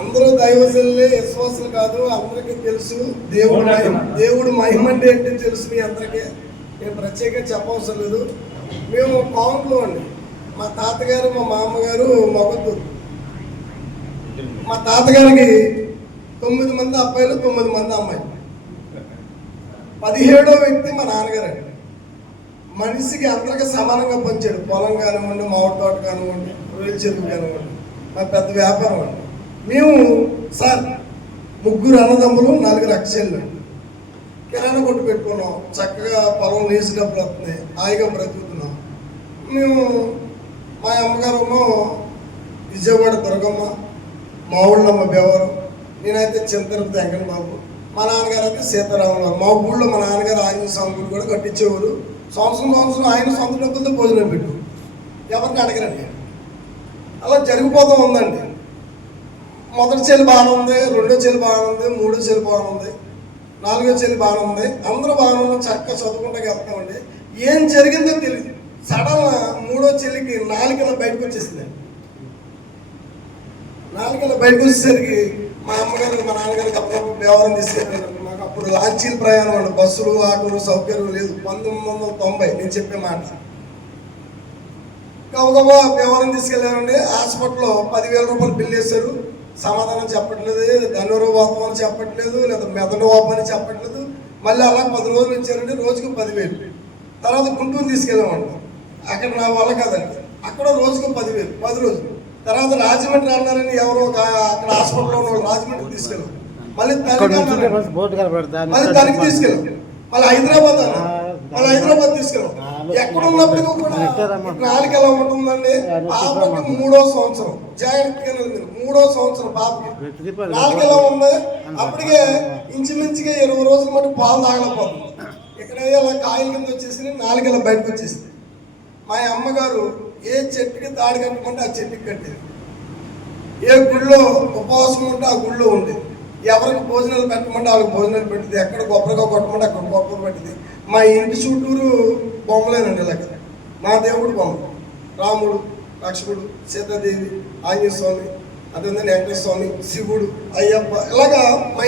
అందరూ దైవజనులే, విశ్వాసులు కాదు. అందరికీ తెలుసు దేవుడు మహిమ అంటే ఏంటి తెలుసు మీ అందరికీ. నేను ప్రత్యేకంగా చెప్పవసరం లేదు. మేము కాంట్లో అండి. మా తాతగారు మా మామగారు మొగతూరు. మా తాతగారికి 9 మంది అబ్బాయిలు 9 మంది అమ్మాయిలు. 17వ వ్యక్తి మా నాన్నగారు అండి. మనిషికి అందరికీ సమానంగా పంచాడు. పొలం కానివ్వండి, మామిడి తోట కానివ్వండి, రొయ్యల చెరువు కానివ్వండి, మా పెద్ద వ్యాపారం అండి. మేము సార్ 3 అన్నదమ్ములు 4 అక్షలు కిరాణా కొట్టు పెట్టుకున్నాం. చక్కగా పొలం వేసి డబ్బులు వస్తున్నాయి, హాయిగా బ్రతుకుతున్నాం. మేము మా అమ్మగారేమో విజయవాడ దుర్గమ్మ, మా ఊళ్ళమ్మ బేవరం, నేనైతే చింతరపు వెంకన్న బాబు, మా నాన్నగారు అయితే సీతారామరావు. మా ఊళ్ళో మా నాన్నగారు ఆంజనేయ స్వామి గుడి కూడా కట్టించేవారు. సంవత్సరం ఆయన సొంత డబ్బులతో భోజనం పెట్టు, ఎవరిని అడగరండి. అలా జరిగిపోతూ ఉందండి. మొదటి చెల్లి బాగానే ఉంది, రెండో చెల్లి బాగానే ఉంది, మూడో చెల్లి బాగానే ఉంది, నాలుగో చెల్లి బాగానే ఉంది. అందరూ బాగానే ఉన్నాం, చక్కగా చదువుకుంటా వెళ్తామండి. ఏం జరిగిందో తెలియదు. సడన్ మూడో చెల్లికి 4 బయటకు వచ్చేసింది. 4 బయటకు వచ్చేసరికి మా అమ్మగారు మా నాన్నగారికి అప్పుడప్పుడు వ్యవహారం తీసుకెళ్ళారు. మాకు అప్పుడు లాంచీల ప్రయాణం అండి, బస్సులు ఆటోలు సౌకర్యం లేదు. 1990 నేను చెప్పే మాట. గబగబా వ్యవహారం తీసుకెళ్ళారండి. హాస్పిటల్లో 10,000 రూపాయలు బిల్లు వేశారు. సమాధానం చెప్పట్లేదు, ధనుర్వాపం అని చెప్పట్లేదు, లేదా మెదడు వాపం అని చెప్పట్లేదు. మళ్ళీ అలా 10 రోజులు ఇచ్చారండి, రోజుకి 10,000. తర్వాత గుంటూరు తీసుకెళ్ళామండి. అక్కడ నా వల్ల కదండి, అక్కడ రోజుకి 10,000 10 రోజులు. తర్వాత రాజమండ్రి అన్నారని ఎవరో అక్కడ హాస్పిటల్లో ఉన్న వాళ్ళు రాజమండ్రి తీసుకెళ్ళాం. మళ్ళీ తనకి తీసుకెళ్ళాం. మళ్ళీ హైదరాబాద్ అన్నారు, మళ్ళీ హైదరాబాద్ తీసుకెళ్ళాం. ఎక్కడ ఉన్నప్పటికీ కూడా 4 ఎలా ఉంటుందండి. పాపకి 3వ సంవత్సరం, జాగ్రత్తగా 3వ సంవత్సరం పాపకి 4 ఎలా ఉంది. అప్పటికే ఇంచుమించుగా 20 రోజుల మటు పాలు తాగలేకపోతుంది. ఇక్కడ అలా కాయల కింద వచ్చేసి 4 ఎలా బయటకు వచ్చేసింది. మా అమ్మగారు ఏ చెట్టుకి తాడు కట్టమంటే ఆ చెట్టుకి కట్టేది, ఏ గుళ్ళో ఉపవాసం ఉంటే ఆ గుళ్ళో ఉండేది, ఎవరికి భోజనాలు పెట్టమంటే వాళ్ళకి భోజనాలు పెట్టింది, ఎక్కడ కొబ్బరిగా కొట్టమంటే అక్కడ కొబ్బరి పెట్టింది. మా ఇంటి చుట్టూరు బొమ్మలేనండి. ఇలాగ మా దేవుడు బొమ్మ, రాముడు, లక్ష్మణుడు, సీతాదేవి, ఆంజనేయ స్వామి, అదేవిధంగా వెంకటేశ్వర స్వామి, శివుడు, అయ్యప్ప, ఇలాగా మా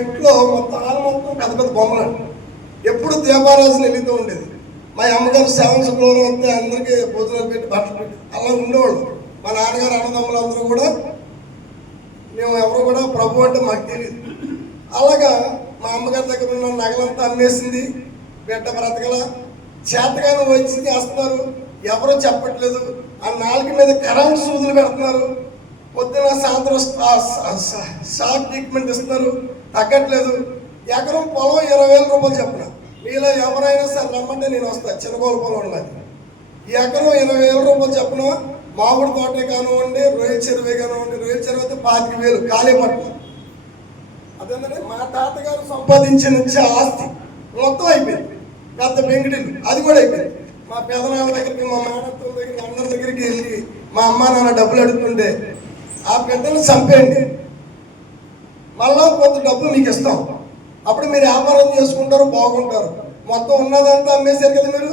ఇంట్లో మొత్తం పెద్ద పెద్ద బొమ్మలండి. ఎప్పుడు దీపారాజన వెళుతూ ఉండేది. మా అమ్మగారు 7th ఫ్లోర్ వస్తే అందరికీ భోజనాలు పెట్టి బట్టలు పెట్టి అలా ఉండేవాళ్ళు. మా నాన్నగారు అన్నదమ్ములు అందరూ కూడా, మేము ఎవరు కూడా ప్రభు అంటే మాకు తెలియదు. అలాగా మా అమ్మగారి దగ్గర ఉన్న నగలంతా అమ్మేసింది. బిడ్డ బ్రతకల చేతగానే వచ్చి చేస్తున్నారు, ఎవరో చెప్పట్లేదు. ఆ 4 మీద కరెంట్ సూదులు పెడుతున్నారు. పొద్దున సాయంత్రం షాక్ ట్రీట్మెంట్ ఇస్తున్నారు, తగ్గట్లేదు. ఎకరం పొలం 20,000 రూపాయలు చెప్పిన. మీలో ఎవరైనా సరే రమ్మంటే నేను వస్తాను. చిన్నగోల పొలం ఉన్నది. ఈ ఎకరం 20,000 రూపాయలు చెప్పిన. మామిడి తోటే కానివ్వండి, రొయ్యల చెరువే కానివ్వండి, రొయ్యల చెరువు అయితే 25,000 ఖాళీ పట్టిన. అదేంటంటే మా తాతగారు సంపాదించిన ఆస్తి మొత్తం అయిపోయింది. పెద్ద బెంగళూరు అది కూడా అయిపోయింది. మా పెదనాన్న దగ్గరికి, మా మేనత్తల దగ్గరికి, అందరి దగ్గరికి వెళ్ళి మా అమ్మ నాన్న డబ్బులు అడుగుతుంటే, ఆ బిడ్డను చంపేయండి, మళ్ళా కొంత డబ్బు మీకు ఇస్తాం, అప్పుడు మీరు వ్యాపారం చేసుకుంటారు, బాగుంటారు. మొత్తం ఉన్నదంతా అమ్మేశారు కదా మీరు,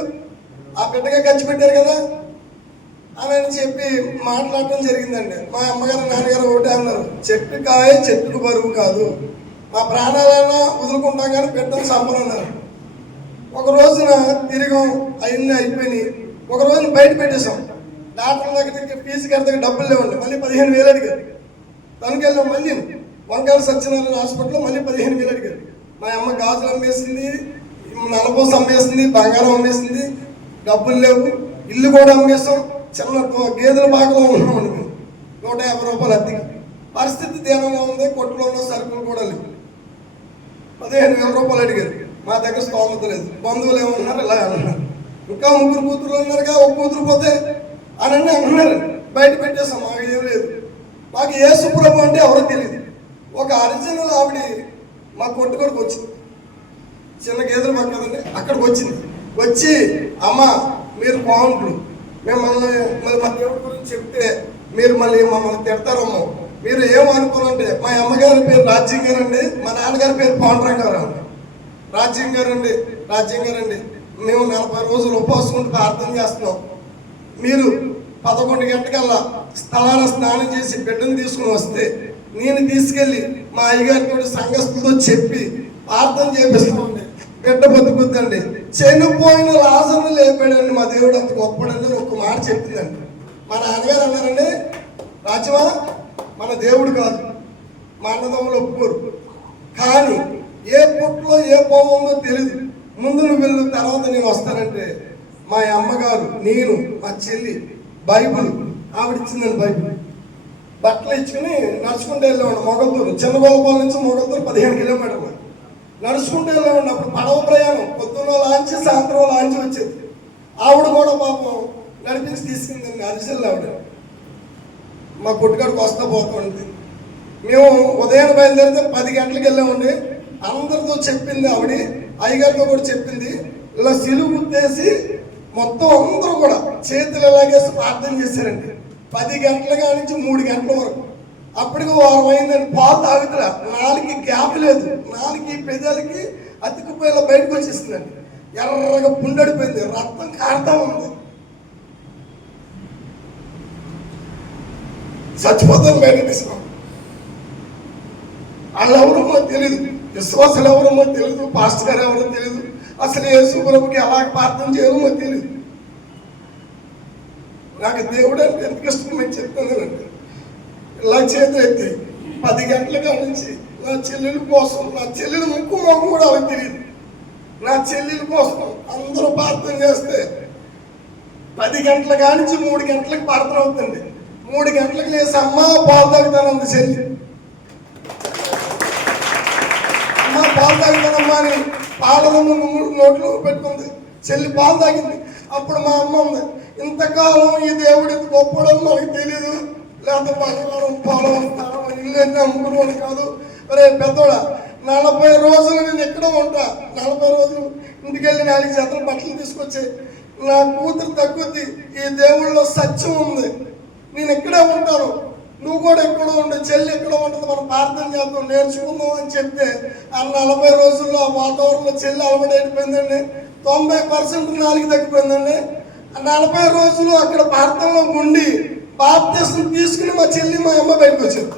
ఆ బిడ్డగా ఖర్చు పెట్టారు కదా అని చెప్పి మాట్లాడటం జరిగిందండి. మా అమ్మగారు నాన్నగారు ఒకటే అన్నారు, చెట్టు కాయ చెట్టుకు బరువు కాదు, మా ప్రాణాలైనా వదులుకుంటాం కానీ బిడ్డను చంపనన్నారు. ఒక రోజున తిరిగాం, అవన్నీ అయిపోయినాయి. ఒక రోజున బయట పెట్టేశాం. డాక్టర్ దగ్గరికి ఫీజు కడితే డబ్బులు లేవండి. మళ్ళీ 15,000 అడిగారు. తనకి వెళ్ళాం. మళ్ళీ వంకాయల సత్యనారాయణ హాస్పిటల్లో మళ్ళీ 15,000 అడిగారు. మా అమ్మ గాజులు అమ్మేసింది, నలపూస అమ్మేసింది, బంగారం అమ్మేసింది, డబ్బులు లేవు. ఇల్లు కూడా అమ్మేసాం. చిన్న గేదెల బాకలో ఉన్నామండి మేము. 150 రూపాయలు అద్దెకి. పరిస్థితి దీనంగా ఉంది. కొట్టులో ఉన్న సరుకులు కూడా లేవు. 15,000 రూపాయలు అడిగారు. మా దగ్గర స్తోమత లేదు. బంధువులు ఏమన్నారు, ఇలా అంటున్నారు. ఇంకా 3 కూతురు ఉన్నారుగా, ఒక కూతురు పోతే అని అంటున్నారు. బయట పెట్టేసాం. మాకు ఏం లేదు. మాకు యేసు ప్రభు అంటే ఎవరో తెలియదు. ఒక అరిజినల్ ఆవిడ మా కొట్టుకొడికి వచ్చింది. చిన్న గేదెలు మాకు కదండి, అక్కడికి వచ్చింది. వచ్చి, అమ్మ మీరు బాగుంటారు, మిమ్మల్ని మళ్ళీ మా దేవుడి గురించి చెప్తే మీరు మళ్ళీ మమ్మల్ని తిడతారమ్మా, మీరు ఏమనుకోనంటే, మా అమ్మగారి పేరు రాజ్యం గారండి, మా నాన్నగారి పేరు పాండురంగ గారు అండి. రాజ్యం గారండి, మేము 40 రోజులు ఉపవాసం ఉండి ప్రార్థన చేస్తున్నాం. మీరు 11 గంటకల్లా స్థలాన స్నానం చేసి బిడ్డను తీసుకుని వస్తే నేను తీసుకెళ్ళి మా అయ్యగారితో సంఘస్థులతో చెప్పి ప్రార్థన చేపిస్తామండి. బిడ్డ బతుకుద్దండి. చనిపోయిన లాజర్ను లేపాడండి. మా దేవుడు అంత గొప్పడని ఒక మాట చెప్పిందండి. మా నాన్నగారు అన్నారండి, రాజమా మన దేవుడు కాదు, మా అన్నదమ్ములు ఒప్పుకోరు, కానీ ఏ పుట్లో ఏ పోవందో తెలియదు, ముందు నువ్వు వెళ్ళు, తర్వాత నేను వస్తానంటే మా అమ్మగారు, నేను, మా చెల్లి బైబుల్ ఆవిడిచ్చిందండి. బైబుల్ బట్టలు ఇచ్చుకుని నడుచుకుంటూ వెళ్ళేవాడు. మొగల్తూరు, చిన్నగోలపాల నుంచి మొగల్తూరు 15 కిలోమీటర్లు నడుచుకుంటూ వెళ్ళేవాడిని. అప్పుడు పడవ ప్రయాణం, పొద్దున్న లాంచి సాయంత్రం లాంచి వచ్చేది. ఆవిడ కూడా పాపం నడిపించి తీసుకుందండి. అరిసెల్లు ఆవిడ మా కొట్టుకాడికి వస్తా పోతామండి. మేము ఉదయం బయలుదేరితే 10 గంటలకు వెళ్ళామండి. అందరితో చెప్పింది ఆవిడ, అయ్యగారితో కూడా చెప్పింది. ఇలా సిలువు గుర్తేసి మొత్తం అందరూ కూడా చేతులు ఎలాగేసి ప్రార్థన చేశారండి. 10 గంటల కానించి 3 గంటల వరకు. అప్పటికి వారం అయిందండి. పాలు తాగుతురా, నాలుగు గ్యాప్ లేదు, నాలుగు పెదాలకి అతికిపోయేలా బయటకు వచ్చేసిందండి. ఎర్రగా పుండడిపోయింది, రక్తం కారుతా ఉంది. చచ్చిపోతాను బయట తీసినాం. వాళ్ళు ఎవరో మాకు తెలియదు, విశ్వాసాలు ఎవరో మాకు తెలియదు, పాస్టర్ గారు ఎవరో తెలియదు, అసలు యేసు ప్రభువుకి ఎలా ప్రార్థన చేయాలో మాకు తెలియదు. నాకు దేవుడు అంటే ఎందుకు ఇష్టం నేను చెప్తాను కదండి. ఇలా చేతులు ఎత్తి 10 గంటల కాడ నుంచి నా చెల్లెల కోసం, నా చెల్లెల ముక్కు మొహం కూడా వాళ్ళకి తెలియదు, నా చెల్లెల కోసం అందరూ ప్రార్థన చేస్తే 10 గంటల కాడి నుంచి 3 గంటలకు ప్రార్థన అవుతుంది. 3 గంటలకు లేసి అమ్మ పాలు తాగుతాను అంది చెల్లి. అమ్మ పాలు తాగుతానమ్మా అని పాలరమ్మ నోట్లో పెట్టుకుంది. చెల్లి పాలు తాగింది. అప్పుడు మా అమ్మ ఉంది, ఇంతకాలం ఈ దేవుడు ఇంత గొప్పడని మనకు తెలియదు, లేకపోతే బంగారం పొలం ఇల్లు ఎన్ని అమ్ముకుని కాదు. రే పెద్దోడా, 40 రోజులు నేను ఎక్కడ ఉంటా, 40 రోజులు ఇంటికి వెళ్ళి 4 జతల బట్టలు తీసుకొచ్చి నా కూతురు తగ్గుద్ది, ఈ దేవుళ్ళలో సత్యం ఉంది, నేను ఇక్కడే ఉంటాను, నువ్వు కూడా ఎక్కడ ఉండు, చెల్లి ఎక్కడ ఉంటుంది, మనం ప్రార్థన చేద్దాం, నేర్చుకుందాం అని చెప్తే ఆ 40 రోజుల్లో ఆ వాతావరణంలో చెల్లి అలవాటు అయిపోయిందండి. 90% నాలుగు తగ్గిపోయిందండి. 40 రోజులు అక్కడ ప్రార్థనలో ఉండి బాప్తిసం తీసుకుని మా చెల్లి మా అమ్మ బయటకు వచ్చింది.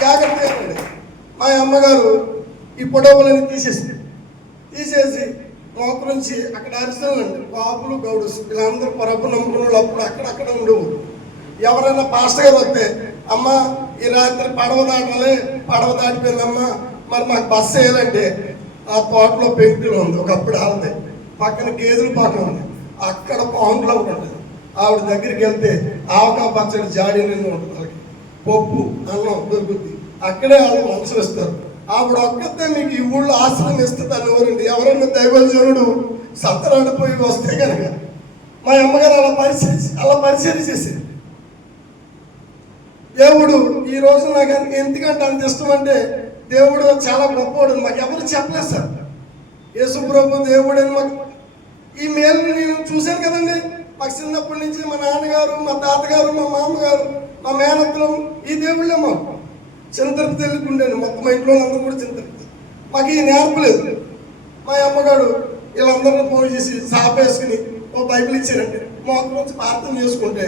జాగ్రత్తగా అండి. మా అమ్మగారు ఈ పొడవులని తీసేసి మోపు నుంచి అక్కడ అరిసెలండి, బాబులు గౌడు వీళ్ళందరూ పరపు నమ్ముకున్న వాళ్ళు అప్పుడు అక్కడక్కడ ఉండవు. ఎవరైనా పాస్టర్ గారు వస్తే, అమ్మ ఈ రాత్రి పడవ దాటాలి, పడవ దాటిపోయిందమ్మా, మరి మాకు బస్సు వేయాలంటే ఆ తోటలో పెంకులు ఉంది, ఒకప్పుడు ఆల్దే పక్కన గేదెలు పాక ఉంది, అక్కడ పాండ్లో ఉంటుంది. ఆవిడ దగ్గరికి వెళ్తే ఆవకాయ పచ్చడి జాడీ నిండి ఉంటుంది, వాళ్ళకి పప్పు అన్నం దొరుకుద్ది, అక్కడే వాళ్ళు మనసు ఇస్తారు. ఆవిడ ఒక్కతే మీకు ఈ ఊళ్ళో ఆశ్రయం ఇస్తుంది అనేవారండి. ఎవరైనా దైవజనుడు సత్తరాడిపోయి వస్తే కనుక మా అమ్మగారు అలా పరిచయం చేసేది. దేవుడు ఈ రోజు నాకు ఎందుకంటే అంత ఇష్టం అంటే, దేవుడు చాలా గొప్పవాడు, మాకు ఎవరు చెప్పలేదు సార్. యేసు ప్రభు దేవుడు అని మాకు ఈ మేలు నేను చూశాను కదండి. మాకు చిన్నప్పటి నుంచి మా నాన్నగారు, మా తాతగారు, మా మామగారు, మా మేనత్తలు ఈ దేవుళ్ళే మాకు. చింతపు తెలుగుండేది మొత్తం, మా ఇంట్లో అందరూ కూడా చింతపు. మాకు ఈ నేర్పలేదు. మా అమ్మగారు వీళ్ళందరినీ ఫోన్ చేసి సాపేసుకుని ఓ బైబిల్ ఇచ్చారండి. మా అక్క నుంచి ప్రార్థన చేసుకుంటే,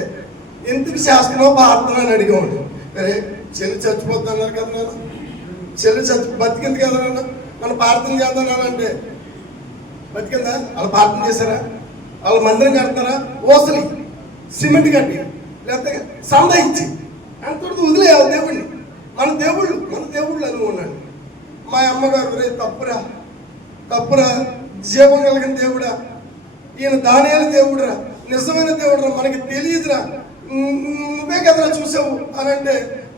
ఎందుకు చేస్తున్నావు ప్రార్థన అని అడిగామండి. అరే చెల్లి చచ్చిపోద్ది అన్నారు కదా నాన్న, చెల్లి బతికింది కదా నాన్న, మనం ప్రార్థన చేద్దానంటే బతికిందా? వాళ్ళు ప్రార్థన చేశారా? వాళ్ళ మందిరం కడతారా? ఓసలి సిమెంట్ కట్టి లేకపోతే సందా ఇచ్చి అంతటి వదిలే దేవుడిని. మన దేవుళ్ళు అనుకున్నాడు. మా అమ్మగారు, రే తప్పురా జీవం కలిగిన దేవుడా, ఈయన దానియాల దేవుడురా, నిజమైన దేవుడురా, మనకి తెలియదురా, నువ్వే కదరా చూసావు అని అంటే,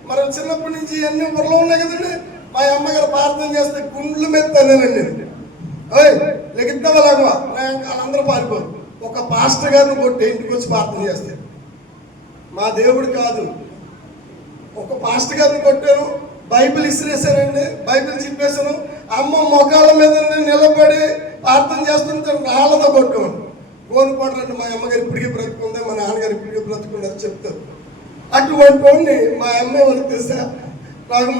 మరి చిన్నప్పటి నుంచి అన్ని ఊర్లో ఉన్నాయి కదండి. మా అమ్మగారు ప్రార్థన చేస్తే గుండ్ల మీద తనేనండి. లెగిద్దామలాగా వాళ్ళందరూ పారిపోరు. ఒక పాస్టర్ గారిని కొట్టి ఇంటికి వచ్చి ప్రార్థన చేస్తే, మా దేవుడు కాదు, ఒక పాస్టర్ గారిని కొట్టాను, బైబిల్ ఇసిరేసానండి, బైబిల్ చెప్పేశాను. అమ్మ మొఖాల మీద నిలబడి ప్రార్థన చేస్తుంటే రాళ్ళతో కొట్టాను. కోరుకోవడం మా అమ్మగారు ఇప్పటికీ బ్రతుకుంది, మా నాన్నగారు ఇప్పటికీ బ్రతుకుంది అని చెప్తారు. అటువంటి వాడిని మా అమ్మాయి వాళ్ళకి తెస్తే నాకు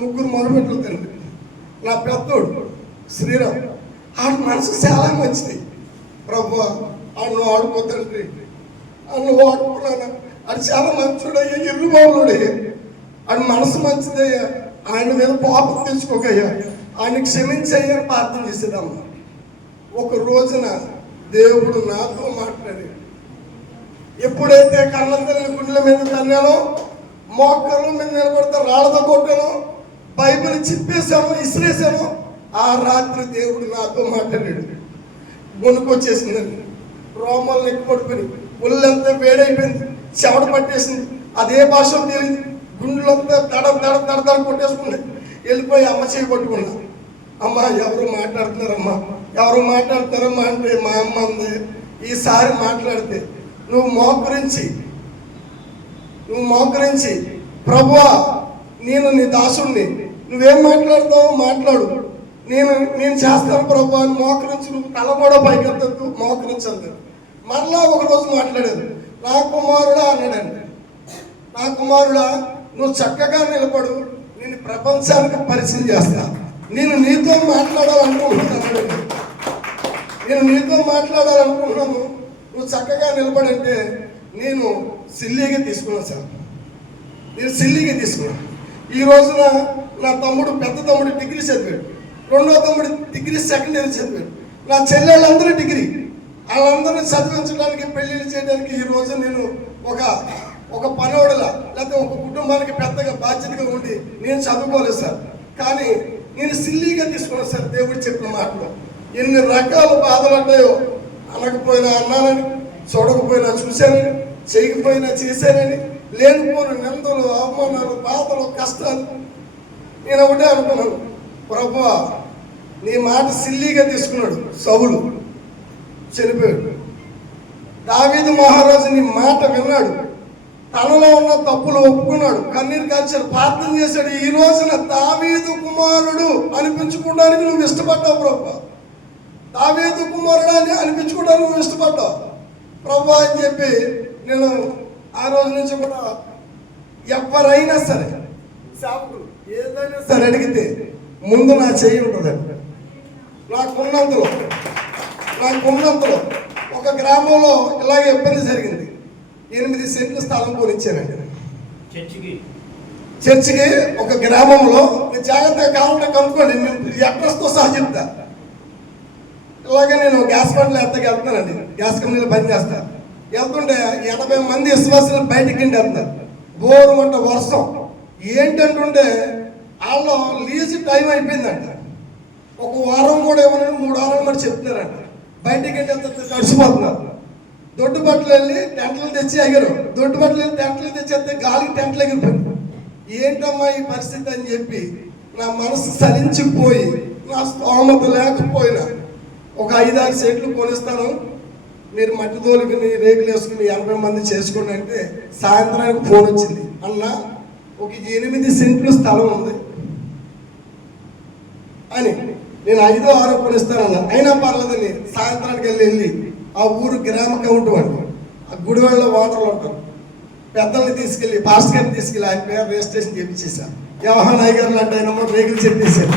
ముగ్గురు మొగబెట్లు తండ్రి. నా పెద్దోడు శ్రీరామ్, ఆడు మనసు చాలా మంచిది. ప్రభు ఆడు ఆడుకోతండ్రి, నువ్వు ఆడుకున్నాను, అది చాలా మంచోడయ్యా, ఇరుబాబుడయ్యా, అది మనసు మంచిదయ్యా, ఆయన మీద పాపం తెచ్చుకోకయ్యా, ఆయన క్షమించయ్యా ప్రార్థన చేసేదమ్మా. ఒక రోజున దేవుడు నాతో మాట్లాడాడు. ఎప్పుడైతే కళ్ళందరిని గుండెల మీద తన్నానో, మోకాళ్ళ మీద నిలబడితే రాళ్ళతో కొట్టానో, బైబిల్ చిప్పేశాను, ఇసిరేసాను, ఆ రాత్రి దేవుడు నాతో మాట్లాడాడు. వణుకొచ్చేసిందండి, రోమాలు ఎక్కుపడిపోయి, ఒళ్ళంతా వేడైపోయింది, చెమట పట్టేసింది, అదే భాషలో తెలియదు, గుండెలంతా దడ కొట్టేసుకుంది. వెళ్ళిపోయి అమ్మ చేయి పట్టుకున్నా. అమ్మ ఎవరు మాట్లాడుతున్నారమ్మా, ఎవరు మాట్లాడుతున్నారమ్మా అంటే మా అమ్మ అంది, ఈసారి మాట్లాడితే నువ్వు మోకరించి ప్రభువా నేను నీ దాసుడిని, నువ్వేం మాట్లాడతావు మాట్లాడు, నేను చేస్తాను ప్రభు అని మోకరించి, నువ్వు తల కూడా పైకెత్తద్దు, మోకరించద్దు. మరలా ఒకరోజు మాట్లాడారు. నా కుమారుడా అన్నాడండి, నా కుమారుడా నువ్వు చక్కగా నిలబడు, నేను ప్రపంచానికి పరిచయం చేస్తా, నేను నీతో మాట్లాడాలనుకుంటున్నాను, నేను నీతో మాట్లాడాలనుకుంటున్నాను, నువ్వు చక్కగా నిలబడంటే నేను సిల్లీగా తీసుకున్నాను సార్, నేను సిల్లీగా తీసుకున్నాను. ఈ రోజున నా తమ్ముడు, పెద్ద తమ్ముడు డిగ్రీ చదివాడు, రెండో తమ్ముడు డిగ్రీ సెకండ్ ఇయర్ చదివాడు, నా చెల్లెళ్ళందరూ డిగ్రీ, వాళ్ళందరినీ చదివించడానికి, పెళ్లిళ్ళు చేయడానికి ఈ రోజు నేను ఒక పనోడులా లేకపోతే ఒక కుటుంబానికి పెద్దగా బాధ్యతగా ఉండి నేను చదువుకోలేదు సార్. కానీ నేను సిల్లీగా తీసుకున్నాను సార్. దేవుడు చెప్పిన మాటలు ఎన్ని రకాల బాధలు ఉంటాయో, అనకపోయినా అన్నానని, చూడకపోయినా చూశానని, చేయకపోయినా చేశానని, లేనిపోయిన నిందలు, అవమానాలు, బాధలు, కష్టాలు. నేను ఒకటే అనుకున్నాను, ప్రభువా నీ మాట సిల్లీగా తీసుకున్నాడు సౌలు, చనిపోయాడు. దావీదు మహారాజు నీ మాట విన్నాడు, తనలో ఉన్న తప్పులు ఒప్పుకున్నాడు, కన్నీరు కార్చాడు, ప్రార్థన చేశాడు. ఈ రోజున దావీదు కుమారుడు అనిపించుకోవడానికి నువ్వు ఇష్టపడ్డావు ప్రభు, దావీదు కుమారుడు అని అనిపించుకోవడానికి నువ్వు ఇష్టపడ్డావు ప్రభు అని చెప్పి నేను ఆ రోజు నుంచి కూడా ఎవరైనా సరే సేవకులు ఏదైనా సరే అడిగితే ముందు నా చేయి ఉంటుందండి. నాకున్నంతలో ఒక గ్రామంలో ఇలాగే ఇబ్బంది జరిగింది. 8 సెంట్లు స్థలం కొనిచ్చానండి చర్చికి. ఒక గ్రామంలో మీరు జాగ్రత్తగా కావాలంటే కనుక్కోండి, నేను అడ్రస్తో సహా చెప్తా. ఇలాగే నేను గ్యాస్ బండ్లు ఎత్తకి వెళ్తున్నానండి, గ్యాస్ కంపెనీలో పని చేస్తా. వెళ్తుంటే 80 మంది విశ్వాసాలు బయటికి వెళ్తున్నారు. బోరు వంట వర్షం ఏంటంటుంటే వాళ్ళు లీజు టైం అయిపోయిందంట, ఒక వారం కూడా ఏమన్నా 3 వారాలు మరి చెప్తున్నారంట. బయటికి తడిసిపోతున్నారు. దొడ్డు బట్టలు వెళ్ళి టెంట్లు తెచ్చి ఎగరు, దొడ్డు బట్టలు వెళ్ళి టెంట్లు తెచ్చేస్తే గాలికి టెంట్లు ఎగిరిపోయింది. ఏంటమ్మా ఈ పరిస్థితి అని చెప్పి నా మనసు సరించిపోయి, నా స్తోమత లేకపోయినా ఒక 5-6 సెంట్లు కొనిస్తాను, మీరు మట్టి తోలుకుని రేకులు వేసుకుని 80 మంది చేసుకోండి అంటే సాయంత్రానికి ఫోన్ వచ్చింది, అన్న ఒక 8 సెంట్లు స్థలం ఉంది అని. నేను 5-6 కొనిస్తానన్నా, అయినా పర్లేదని సాయంత్రానికి వెళ్ళి ఆ ఊరు గ్రామ కౌంట్ వాడు, ఆ గుడివాళ్ళలో వాటర్లు ఉంటారు, పెద్దల్ని తీసుకెళ్ళి, పాస్టర్ గారిని తీసుకెళ్ళి ఆయన పేరు రిజిస్ట్రేషన్ చేయించేశాను. వ్యవహాన్ అయ్యగారు లాంటి ఆయనమో రేకులు చెప్పేశారు,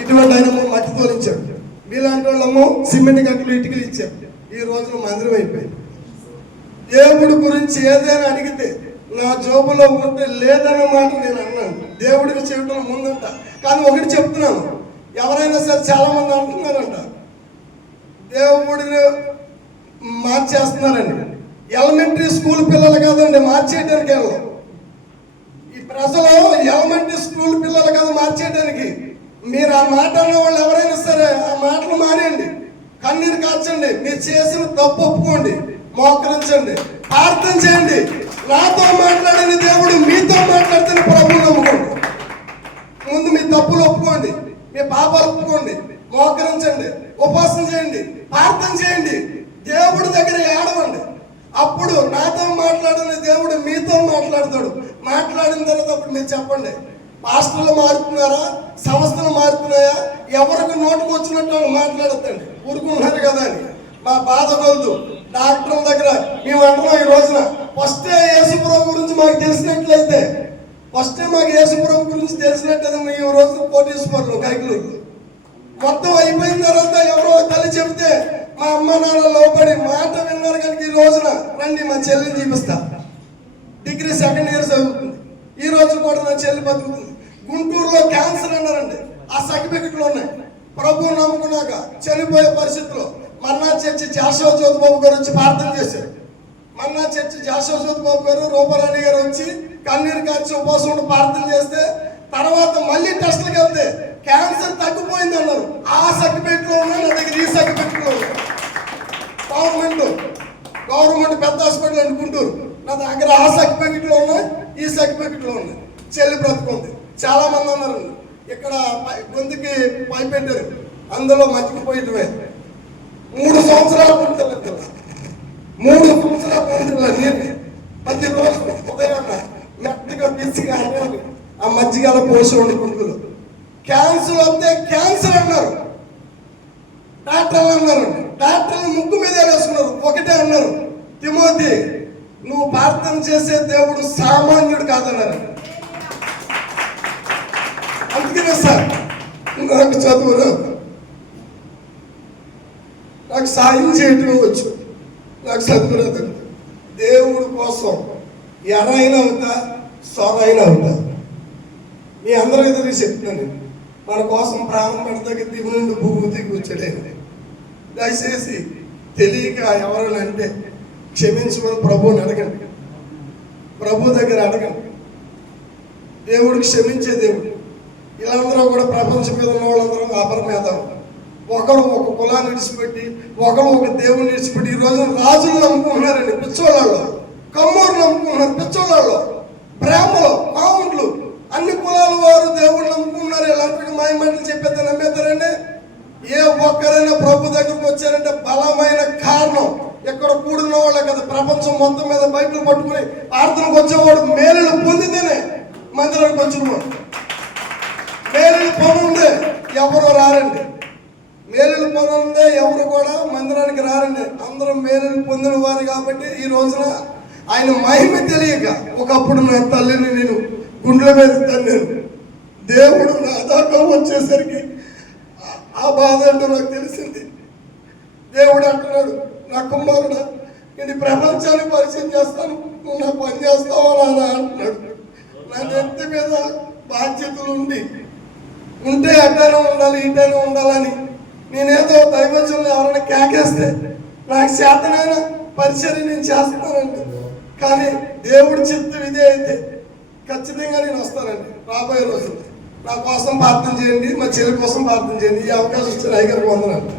ఇటువంటి ఆయనమో మట్టి తోలించాడు, మీలాంటి వాళ్ళమో సిమెంట్ గట్లు ఇటుకలు ఇచ్చారు. ఈ రోజున మందిరం అయిపోయింది. దేవుడి గురించి ఏదైనా అడిగితే నా జోబులో ఉంటే లేదన్న మాట నేను అన్నాను, దేవుడికి చేయడం ముందంట. కానీ ఒకటి చెప్తున్నాను, ఎవరైనా సరే చాలా మంది అంటున్నారంట దేవుడిని మార్చేస్తున్నారండి. ఎలిమెంటరీ స్కూల్ పిల్లలు కాదండి మార్చేయడానికి వెళ్ళం. ఈ ప్రజలు ఎలిమెంటరీ స్కూల్ పిల్లలు కాదు మార్చేయడానికి. మీరు ఆ మాట అన్న వాళ్ళు ఎవరైనా సరే ఆ మాటలు మానేయండి, కన్నీరు కార్చండి, మీరు చేసిన తప్పు ఒప్పుకోండి, మోకరించండి, ప్రార్థన చేయండి. నాతో మాట్లాడిన దేవుడు మీతో మాట్లాడితే ప్రభువు నమ్ముకోండి. ముందు మీ తప్పులు ఒప్పుకోండి, మీ పాపాలు ఒప్పుకోండి, మోకరించండి, ఉపాసన చేయండి, ప్రార్థన చేయండి, దేవుడి దగ్గర ఏడవండి. అప్పుడు నాతో మాట్లాడిన దేవుడు మీతో మాట్లాడతాడు. మాట్లాడిన తర్వాత అప్పుడు మీరు చెప్పండి, పాస్టర్లు మారుతున్నారా, సంస్థలు మారుతున్నాయా, ఎవరికి నోటుకు వచ్చినట్టు మాట్లాడద్దండి, ఊరుకుంటున్నారు కదా అని. మా బాధ కొలదు డాక్టర్ల దగ్గర మేము అంటున్నాం. ఈ రోజున ఫస్టే యేసుప్రభు గురించి మాకు తెలిసినట్లయితే, మాకు యేసుప్రభు గురించి తెలిసినట్లయితే మేము ఈ రోజు కోటీశ్వరులు కైకులు. మొత్తం అయిపోయిన తర్వాత ఎవరో తల్లి చెబితే మా అమ్మ నాన్న లోపడి మాట విన్నారు కనుక ఈ రోజున రండి మా చెల్లిని చూపిస్తా, డిగ్రీ సెకండ్ ఇయర్ చదువుతుంది. ఈ రోజు కూడా నా చెల్లి బతుకుతుంది. గుంటూరులో క్యాన్సర్ అన్నారండి, ఆ సర్టిఫికెట్లు ఉన్నాయి. ప్రభువు నమ్ముకున్నాక చనిపోయే పరిస్థితిలో మన్నా చర్చి జాషువా జ్యోతి బాబు గారు వచ్చి ప్రార్థన చేశారు. మన్నా చర్చి జాషువా జ్యోతి బాబు గారు, రూపారాణి గారు వచ్చి కన్నీరు కార్చి ఉపవాసం ఉండి ప్రార్థన చేస్తే తర్వాత మళ్ళీ టెస్ట్లకు వెళ్తే క్యాన్సర్ తగ్గిపోయింది అన్నారు. ఆ సర్టిఫికెట్లో ఉన్నాయి నా దగ్గర. ఈ సర్టిఫికెట్లో గవర్నమెంట్ పెద్ద హాస్పిటల్ అండి గుంటూరు, నా దగ్గర ఆ సర్టిఫికెట్లో ఉన్నాయి, ఈ సర్టిఫికెట్లో ఉన్నాయి. చెల్లి బ్రతుకుంది. చాలా మంది అన్నారండి ఇక్కడ గొంతుకి పై పెట్టారు, అందులో మతికిపోయేటమే. 3 సంవత్సరాలు ఉంటుంది, 3 సంవత్సరాలు ఉంటుంది నీరు. ప్రతిరోజు ఉదయం మెత్తగా పిసిగా ఆ మజ్జిగల పోసేవాడు కొడుకులు. క్యాన్సర్ వస్తే క్యాన్సర్ అన్నారు, డాక్టర్లు అన్నారు. డాక్టర్లు ముక్కు మీద వేసుకున్నారు. ఒకటే అన్నారు, తిమోతి నువ్వు ప్రార్థన చేసే దేవుడు సామాన్యుడు కాదన్నారు. అందుకనే సార్ నాకు చదువు రాదు, నాకు సాయం చేయటం వచ్చు, నాకు చదువు రాదు. దేవుడి కోసం ఎరైనా అవుతా, సొరైనా అవుతా. మీ అందరికీ తెలిసి చెప్తున్నాను, మన కోసం ప్రాణం పెడతాక దిగు నుండి భూమి దిగి వచ్చాడే. దయచేసి తెలియక ఎవరైనా అంటే క్షమించమని ప్రభువుని అడగండి, ప్రభు దగ్గర అడగండి. దేవుడికి క్షమించే దేవుడు. వీళ్ళందరూ కూడా ప్రపంచం మీద ఉన్న వాళ్ళందరూ అపరమేధావు. ఒకరు ఒక కులాన్ని విడిచిపెట్టి, ఒకరు ఒక దేవుని విడిచిపెట్టి ఈ రోజున రాజులు నమ్ముకుంటున్నారండి. పిచ్చోళ్ళలో కమ్మూరు నమ్ముకుంటున్నారు, పిచ్చోళ్ళలో బ్రాహ్మలు మావుంట్లు అన్ని కులాల వారు దేవుళ్ళు నమ్ముకుంటున్నారు. ఎలాంటి మాయమాటలు చెప్పేది నమ్మేస్తారండి. ఏ ఒక్కరైనా ప్రభు దగ్గరకు వచ్చారంటే బలమైన కారణం ఎక్కడ కూడిన వాళ్ళే కదా. ప్రపంచం మొత్తం మీద బైబిల్ పట్టుకుని ప్రార్థనకు వచ్చేవాడు మేలులు పొందితేనే మందిరానికి వచ్చినవాడు. మేలులు పొందే ఎవరు రారండి, మేలులు పొందే ఎవరు కూడా మందిరానికి రారండి. అందరూ మేలులు పొందిన వారు కాబట్టి ఈ రోజున ఆయన మహిమ తెలియక ఒకప్పుడు నా తల్లిని నేను గుండెల మీద తన్నాను. దేవుడు నా దాకా వచ్చేసరికి ఆ బాధ అంటే నాకు తెలిసింది. దేవుడు అంటున్నాడు, నా కుమారుడు నేను ప్రపంచాన్ని పరిచయం చేస్తాను, నువ్వు నా పని చేస్తావా అని అంటున్నాడు. నా నెత్తి మీద బాధ్యతలు ఉంటే అట్టైనా ఉండాలి, ఇటైనా ఉండాలని నేనేదో దైవజనులు ఎవరైనా కేకేస్తే నాకు చేతనైన పరిచర్య నేను చేస్తానండి. కానీ దేవుడి చిత్తం ఇదే అయితే ఖచ్చితంగా నేను వస్తానండి. రాబోయే రోజులు నా కోసం ప్రార్థన చేయండి, మా చెల్లి కోసం ప్రార్థన చేయండి. ఈ అవకాశం ఇచ్చిన అయ్యగారికి వందనాలు.